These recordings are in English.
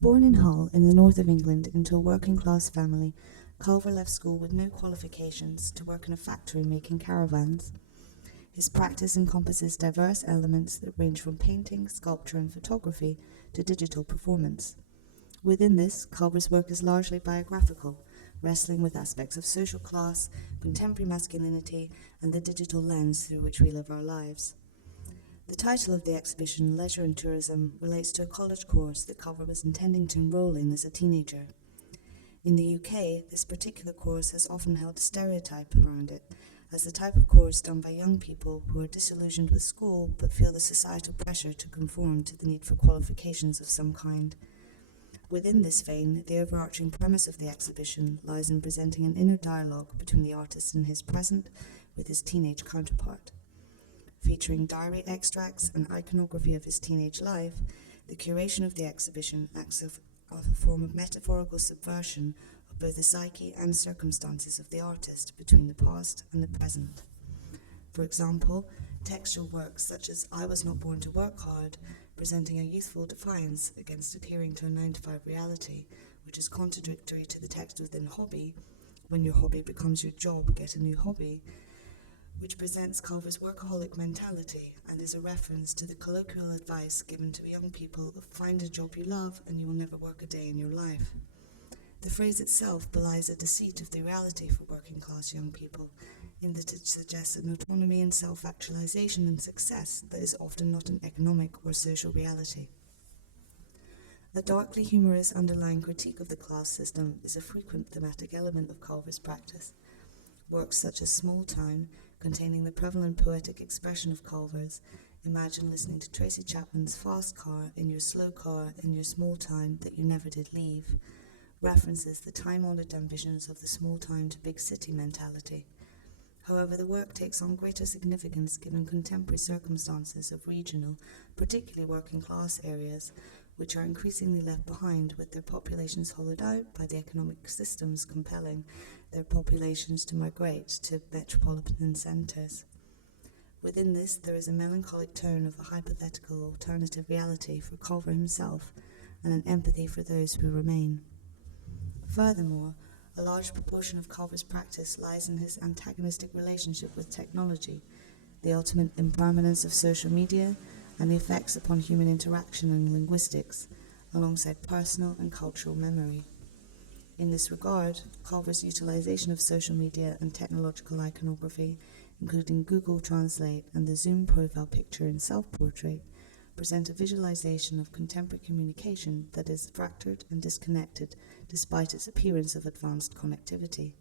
Born in Hull, in the north of England, into a working-class family, Culver left school with no qualifications to work in a factory making caravans. His practice encompasses diverse elements that range from painting, sculpture, and photography to digital performance. Within this, Culver's work is largely biographical, wrestling with aspects of social class, contemporary masculinity, and the digital lens through which we live our lives. The title of the exhibition, Leisure and Tourism, relates to a college course that Culver was intending to enrol in as a teenager. In the UK, this particular course has often held a stereotype around it, as the type of course done by young people who are disillusioned with school but feel the societal pressure to conform to the need for qualifications of some kind. Within this vein, the overarching premise of the exhibition lies in presenting an inner dialogue between the artist in his present with his teenage counterpart. Featuring diary extracts and iconography of his teenage life, the curation of the exhibition acts as a form of metaphorical subversion of both the psyche and circumstances of the artist between the past and the present. For example, textual works such as I Was Not Born to Work Hard, presenting a youthful defiance against adhering to a 9-to-5 reality, which is contradictory to the text within Hobby, when your hobby becomes your job, get a new hobby, which presents Culver's workaholic mentality and is a reference to the colloquial advice given to young people of find a job you love and you will never work a day in your life. The phrase itself belies a deceit of the reality for working class young people, in that it suggests an autonomy and self-actualization and success that is often not an economic or social reality. A darkly humorous underlying critique of the class system is a frequent thematic element of Culver's practice. Works such as Small Town, containing the prevalent poetic expression of Culver's, imagine listening to Tracy Chapman's Fast Car in your slow car in your small town that you never did leave, references the time-honored ambitions of the small town to big city mentality. However, the work takes on greater significance given contemporary circumstances of regional, particularly working class areas, which are increasingly left behind with their populations hollowed out by the economic systems compelling their populations to migrate to metropolitan centres. Within this, there is a melancholic tone of a hypothetical alternative reality for Culver himself and an empathy for those who remain. Furthermore, a large proportion of Culver's practice lies in his antagonistic relationship with technology, the ultimate impermanence of social media, and the effects upon human interaction and linguistics, alongside personal and cultural memory. In this regard, Culver's utilization of social media and technological iconography, including Google Translate and the Zoom profile picture in self-portrait, present a visualization of contemporary communication that is fractured and disconnected despite its appearance of advanced connectivity.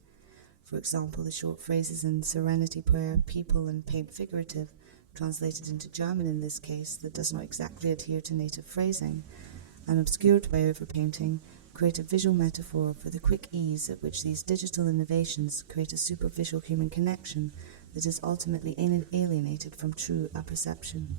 For example, the short phrases in Serenity Prayer, People, and Paint Figurative, translated into German in this case that does not exactly adhere to native phrasing, and obscured by overpainting, create a visual metaphor for the quick ease at which these digital innovations create a superficial human connection that is ultimately alienated from true apperception.